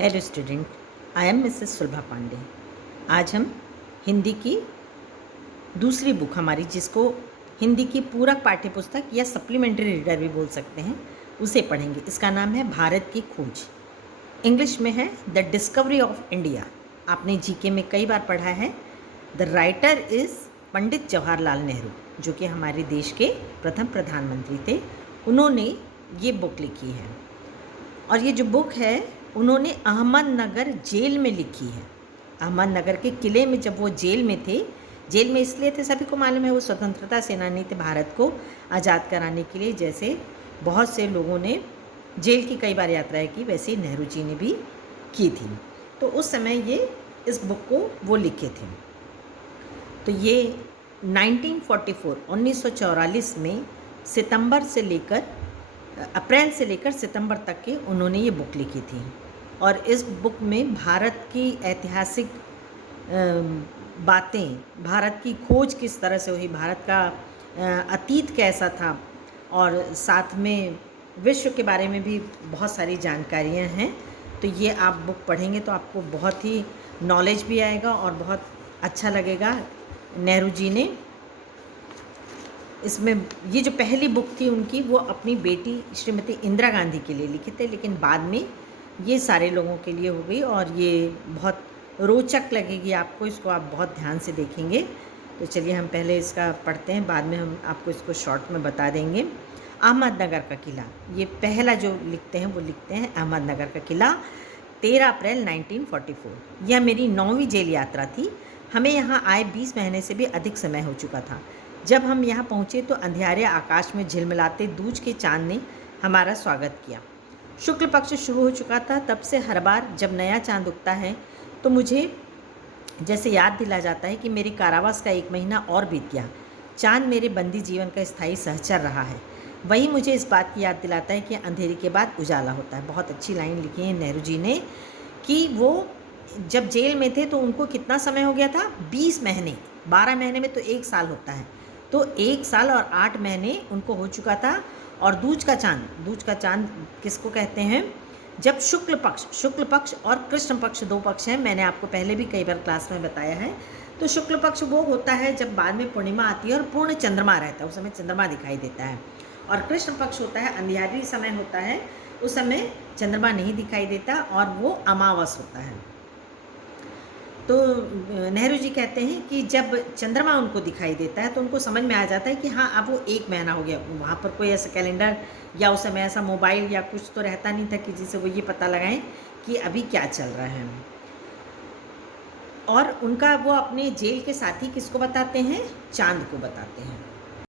Hello student, I am Mrs Sulabha Pandey. आज हम हिंदी की दूसरी बुक हमारी, जिसको हिंदी की पूरक पाठ्य पुस्तक या सप्लीमेंट्री रीडर भी बोल सकते हैं, उसे पढ़ेंगे। इसका नाम है भारत की खोज। इंग्लिश में है द डिस्कवरी ऑफ इंडिया। आपने जीके में कई बार पढ़ा है। The writer is Pandit Jawaharlal Nehru, जो कि हमारे देश के प्रथम प्रधानमंत्री थे। उन्होंने ये बुक लिखी है, और ये जो बुक है उन्होंने अहमदनगर जेल में लिखी है। अहमदनगर के किले में जब वो जेल में थे, जेल में इसलिए थे, सभी को मालूम है, वो स्वतंत्रता सेनानी थे भारत को आज़ाद कराने के लिए। जैसे बहुत से लोगों ने जेल की कई बार यात्राएं की, वैसे नेहरू जी ने भी की थी। तो उस समय ये इस बुक को वो लिखे थे। तो ये 1944 में सितंबर से लेकर अप्रैल से लेकर सितंबर तक के उन्होंने ये बुक लिखी थी। और इस बुक में भारत की ऐतिहासिक बातें, भारत की खोज किस तरह से हुई, भारत का अतीत कैसा था, और साथ में विश्व के बारे में भी बहुत सारी जानकारियाँ हैं। तो ये आप बुक पढ़ेंगे तो आपको बहुत ही नॉलेज भी आएगा और बहुत अच्छा लगेगा। नेहरू जी ने इसमें ये जो पहली बुक थी उनकी, वो अपनी बेटी श्रीमती इंदिरा गांधी के लिए लिखे थे, लेकिन बाद में ये सारे लोगों के लिए हो गई। और ये बहुत रोचक लगेगी आपको, इसको आप बहुत ध्यान से देखेंगे। तो चलिए हम पहले इसका पढ़ते हैं, बाद में हम आपको इसको शॉर्ट में बता देंगे। अहमदनगर का किला, ये पहला जो लिखते हैं वो लिखते हैं अहमदनगर का किला, 13 अप्रैल 1944। यह मेरी 9वीं जेल यात्रा थी। हमें यहाँ आए 20 महीने से भी अधिक समय हो चुका था। जब हम यहाँ पहुँचे तो अंधियारे आकाश में झिलमिलाते दूज के चांद ने हमारा स्वागत किया। शुक्ल पक्ष शुरू हो चुका था। तब से हर बार जब नया चांद उगता है तो मुझे जैसे याद दिला जाता है कि मेरे कारावास का 1 महीना और बीत गया। चांद मेरे बंदी जीवन का स्थायी सहचर रहा है। वही मुझे इस बात की याद दिलाता है कि अंधेरे के बाद उजाला होता है। बहुत अच्छी लाइन लिखी है नेहरू जी ने कि वो जब जेल में थे तो उनको कितना समय हो गया था, 20 महीने। 12 महीने में तो 1 साल होता है, तो 1 साल और 8 महीने उनको हो चुका था। और दूज का चांद किसको कहते हैं? जब शुक्ल पक्ष और कृष्ण पक्ष 2 पक्ष हैं। मैंने आपको पहले भी कई बार क्लास में बताया है। तो शुक्ल पक्ष वो होता है जब बाद में पूर्णिमा आती है और पूर्ण चंद्रमा रहता है, उस समय चंद्रमा दिखाई देता है। और कृष्ण पक्ष होता है, अंधियारी समय होता है, उस समय चंद्रमा नहीं दिखाई देता और वो अमावस होता है। तो नेहरू जी कहते हैं कि जब चंद्रमा उनको दिखाई देता है तो उनको समझ में आ जाता है कि हाँ, अब वो 1 महीना हो गया। वहाँ पर कोई ऐसा कैलेंडर या उस समय ऐसा मोबाइल या कुछ तो रहता नहीं था कि जिससे वो ये पता लगाएं कि अभी क्या चल रहा है। और उनका वो अपने जेल के साथी किसको बताते हैं? चांद को बताते हैं।